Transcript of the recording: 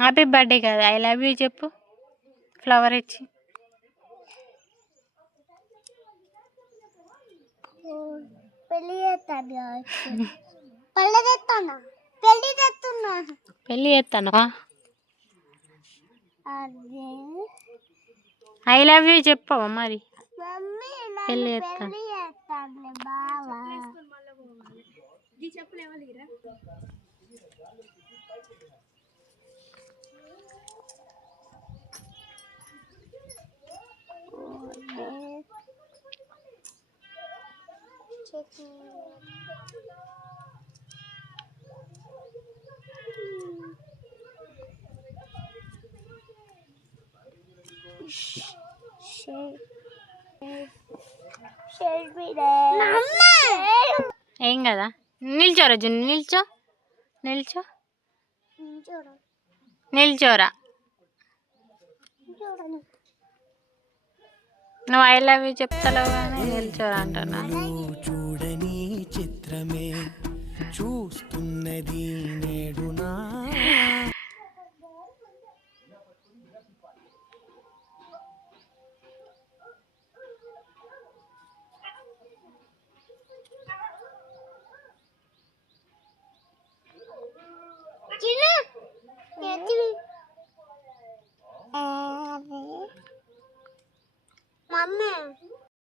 Happy birthday కదా, I love you చెప్పు flower ఇచ్చి. పెళ్ళి చేస్తాను. ఐ లవ్ యూ చెప్పవా మరి? పెళ్ళి చేస్తాను. ఏం కదా, నిల్చోరా జున్ను, నిల్చో నిల్చో నిల్చోరా. నువ్వు ఐ లవ్ యూ చెప్తలేవు కానీ నిల్చోరా అంటున్నా. చూడని చిత్రమే చూస్తున్నది నేడునా.